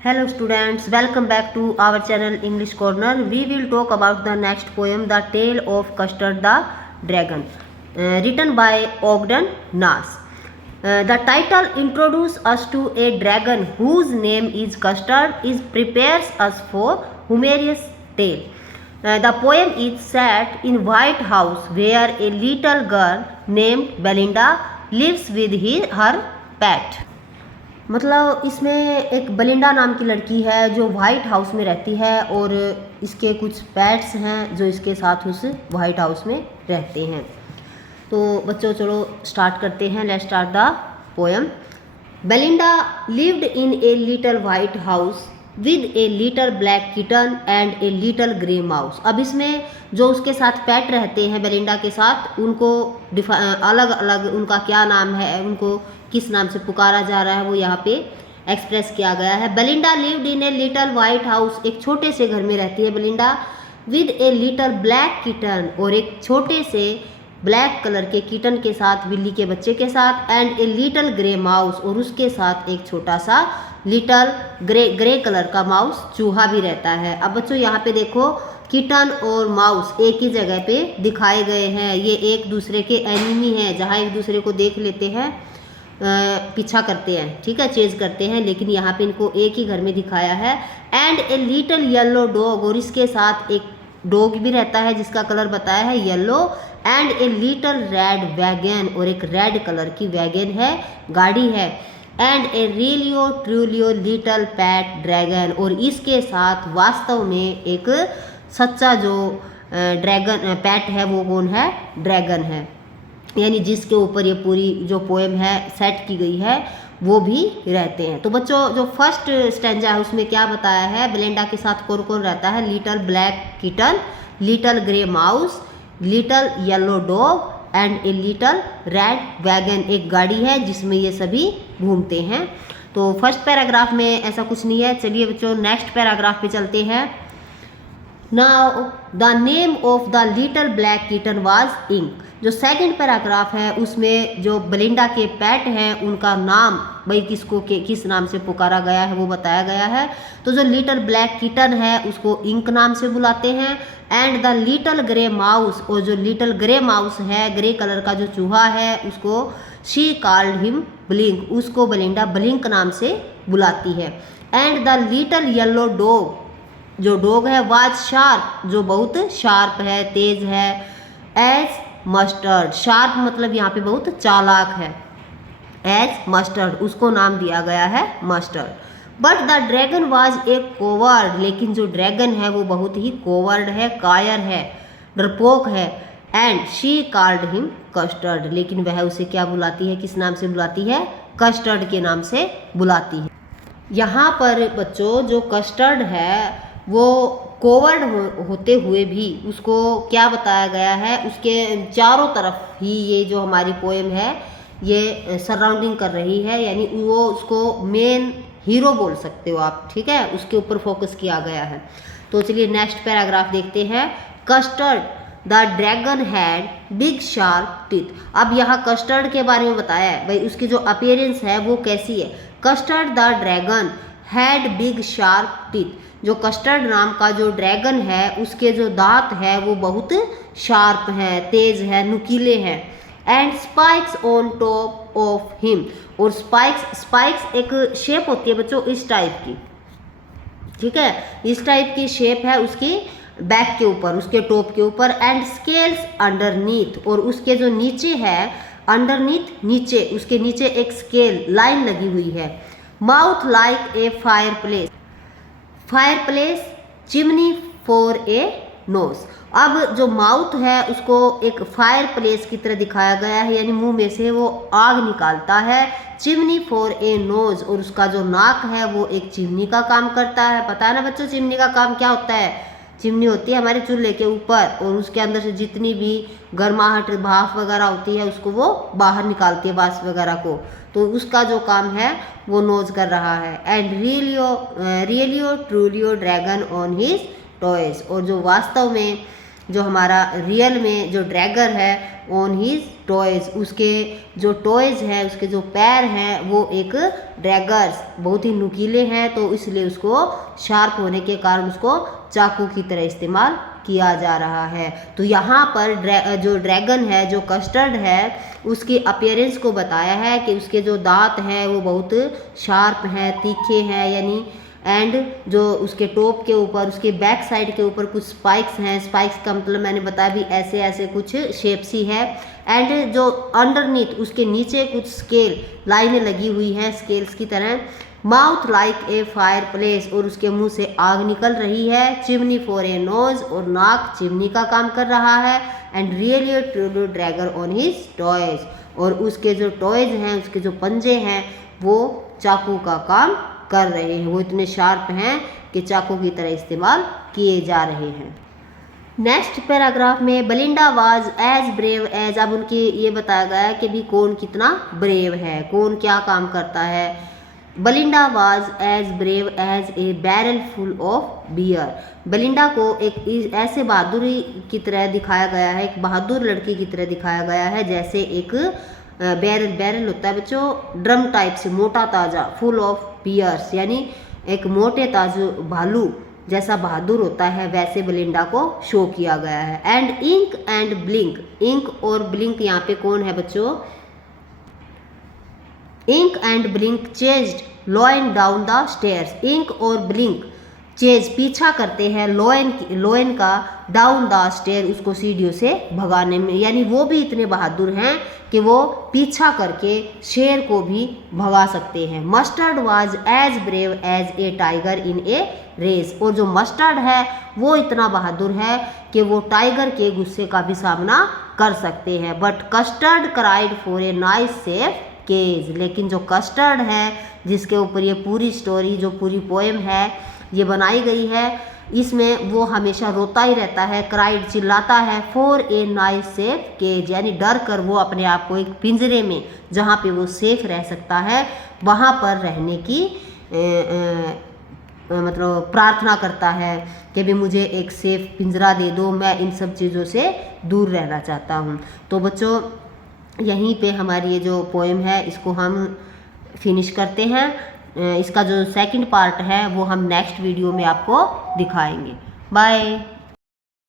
Hello students, welcome back to our channel English Corner. We will talk about the next poem, The Tale of Custard the Dragon, written by Ogden Nash. The title introduces us to a dragon whose name is Custard. It prepares us for humorous tale. The poem is set in White House where a little girl named Belinda lives with her pet. मतलब इसमें एक Belinda नाम की लड़की है जो white house में रहती है और इसके कुछ पेट्स हैं जो इसके साथ उस वाइट हाउस में रहते हैं। तो बच्चों चलो स्टार्ट करते हैं। Let's start the poem. Belinda lived in a little white house with a little black kitten and a little grey mouse. अब इसमें जो उसके साथ पेट रहते हैं बेलिंडा के साथ, उनको अलग अलग उनका क्या नाम है, उनको किस नाम से पुकारा जा रहा है, वो यहाँ पे एक्सप्रेस किया गया है। Belinda lived in a little white house, एक छोटे से घर में रहती है Belinda, with a little black kitten, और एक छोटे से ब्लैक कलर के किटन के साथ, बिल्ली के बच्चे के साथ, and a little grey mouse, और उसके साथ एक छोटा सा लिटिल ग्रे कलर का माउस चूहा भी रहता है। अब बच्चों यहाँ पे देखो, किटन और माउस एक ही जगह पे दिखाए गए हैं। ये एक दूसरे के एनिमी हैं, जहाँ एक दूसरे को देख लेते हैं पीछा करते हैं, ठीक है, चेज करते हैं, लेकिन यहाँ पे इनको एक ही घर में दिखाया है। And a little yellow dog, और इसके साथ एक डॉग भी रहता है जिसका कलर बताया है yellow. And a little red wagon, और एक रेड कलर की वैगन है, गाड़ी है। And A रियलियो ट्रूलियो little PAT dragon, और इसके साथ वास्तव में एक सच्चा जो ड्रैगन पैट है वो कौन है, ड्रैगन है, यानी जिसके ऊपर ये पूरी जो पोएम है सेट की गई है वो भी रहते हैं। तो बच्चों जो फर्स्ट स्टैंजा है उसमें क्या बताया है, बेलिंडा के साथ कौन कौन रहता है, little black kitten, little grey mouse, little yellow dog and a little red wagon, एक गाड़ी है जिसमें ये सभी घूमते हैं। तो फर्स्ट पैराग्राफ में ऐसा कुछ नहीं है। चलिए बच्चों नेक्स्ट पैराग्राफ पे चलते हैं। Now the name of the little black kitten was Ink. जो सेकंड पैराग्राफ है उसमें जो बेलिंडा के पेट हैं उनका नाम भाई किस नाम से पुकारा गया है वो बताया गया है। तो जो लिटिल ब्लैक किटन है उसको इंक नाम से बुलाते हैं। And the little grey mouse, और जो लिटिल ग्रे माउस है, ग्रे कलर का जो चूहा है, उसको शी कॉल्ड हिम ब्लिंक, उसको बेलिंडा ब्लिंक नाम से बुलाती है। And the little yellow dog, जो डॉग है, वाज शार्प, जो बहुत शार्प है, तेज है। एज मस्टर्ड, शार्प मतलब यहाँ पे बहुत चालाक है। एज मस्टर्ड, उसको नाम दिया गया है mustard. But the dragon was a coward, लेकिन जो ड्रैगन है वो बहुत ही कोवर्ड है, कायर है, डरपोक है। And she called him custard, लेकिन वह उसे क्या बुलाती है, किस नाम से बुलाती है, कस्टर्ड के नाम से बुलाती है। यहाँ पर बच्चों जो कस्टर्ड है वो कोवर्ड होते हुए भी उसको क्या बताया गया है, उसके चारों तरफ ही ये जो हमारी पोएम है ये सराउंडिंग कर रही है, यानी वो उसको मेन हीरो बोल सकते हो आप, ठीक है, उसके ऊपर फोकस किया गया है। तो चलिए नेक्स्ट पैराग्राफ देखते हैं। Custard the dragon had big sharp teeth. अब यहाँ कस्टर्ड के बारे में बताया है भाई, उसकी जो अपीयरेंस है वो कैसी है। Custard the dragon had big sharp teeth, जो कस्टर्ड नाम का जो ड्रैगन है उसके जो दांत है वो बहुत शार्प हैं, तेज है, नुकीले हैं। And spikes on top of him, और स्पाइक्स एक शेप होती है बच्चों इस टाइप की, ठीक है, इस टाइप की शेप है उसकी बैक के ऊपर, उसके टॉप के ऊपर। एंड स्केल्स अंडरनीथ, और उसके जो नीचे है, अंडरनीथ नीचे, उसके नीचे एक स्केल लाइन लगी हुई है। Mouth like a fireplace chimney for a nose. अब जो माउथ है उसको एक फायर प्लेस की तरह दिखाया गया है, यानी मुंह में से वो आग निकालता है। चिमनी फॉर ए नोज, और उसका जो नाक है वो एक चिमनी का काम करता है। पता है ना बच्चों चिमनी का काम क्या होता है, चिमनी होती है हमारे चूल्हे के ऊपर, और उसके अंदर से जितनी भी गर्माहट भाप वगैरह होती है उसको वो बाहर निकालती है, वाष्प वगैरह को, तो उसका जो काम है वो नोज कर रहा है। And रियलियो ट्रूलियो dragon on his toys, और जो वास्तव में जो हमारा रियल में जो ड्रैगन है ऑन हिज टॉयज, उसके जो टॉयज हैं, उसके जो पैर हैं वो एक ड्रैगर्स बहुत ही नुकीले हैं, तो इसलिए उसको शार्प होने के कारण उसको चाकू की तरह इस्तेमाल किया जा रहा है। तो यहाँ पर जो ड्रैगन है, जो कस्टर्ड है, उसके अपीयरेंस को बताया है कि उसके जो दांत हैं वो बहुत शार्प हैं, तीखे हैं, यानी एंड जो उसके टॉप के ऊपर, उसके बैक साइड के ऊपर कुछ स्पाइक्स हैं। स्पाइक्स का मतलब मैंने बताया भी ऐसे ऐसे कुछ शेप्स ही है। एंड जो अंडरनीथ, उसके नीचे कुछ स्केल लाइनें लगी हुई हैं स्केल्स की तरह। माउथ लाइक ए फायर प्लेस, और उसके मुंह से आग निकल रही है। चिमनी फॉर ए नोज, और नाक चिमनी का काम कर रहा है। And really true dragon on his toys, और उसके जो टॉयज हैं, उसके जो पंजे हैं वो चाकू का काम कर रहे हैं, वो इतने शार्प हैं कि चाकू की तरह इस्तेमाल किए जा रहे हैं। नेक्स्ट पैराग्राफ में Belinda was as brave as, अब उनकी ये बताया गया है कि भी कौन कितना ब्रेव है, कौन क्या काम करता है। Belinda was as brave as a barrel full of bear, Belinda को एक ऐसे बहादुरी की तरह दिखाया गया है, एक बहादुर लड़की की तरह दिखाया गया है, जैसे एक बैरल होता है बच्चों ड्रम टाइप से, मोटा ताज़ा, फुल ऑफ बियर्स, यानी एक मोटे ताजू भालू जैसा बहादुर होता है, वैसे बलिंडा को शो किया गया है। And Ink and Blink, Ink और ब्लिंक यहाँ पे कौन है बच्चों? Ink and Blink chased Lowen down the stairs, Ink और ब्लिंक चेज पीछा करते हैं लोएन का डाउन द स्टेयर, उसको सीढ़ियों से भगाने में, यानी वो भी इतने बहादुर हैं कि वो पीछा करके शेर को भी भगा सकते हैं। Mustard was as brave as a tiger in a race, और जो मस्टर्ड है वो इतना बहादुर है कि वो टाइगर के गुस्से का भी सामना कर सकते हैं। But Custard cried for a nice safe cage, लेकिन जो कस्टर्ड है जिसके ऊपर ये पूरी स्टोरी, जो पूरी पोएम है ये बनाई गई है, इसमें वो हमेशा रोता ही रहता है, क्राइड चिल्लाता है, for a nice safe cage, यानी डर कर वो अपने आप को एक पिंजरे में जहाँ पे वो सेफ रह सकता है वहाँ पर रहने की मतलब प्रार्थना करता है कि भी मुझे एक सेफ पिंजरा दे दो, मैं इन सब चीज़ों से दूर रहना चाहता हूँ। तो बच्चों यहीं पे हमारी ये जो पोएम है इसको हम फिनिश करते हैं। इसका जो सेकंड पार्ट है वो हम नेक्स्ट वीडियो में आपको दिखाएंगे। बाय।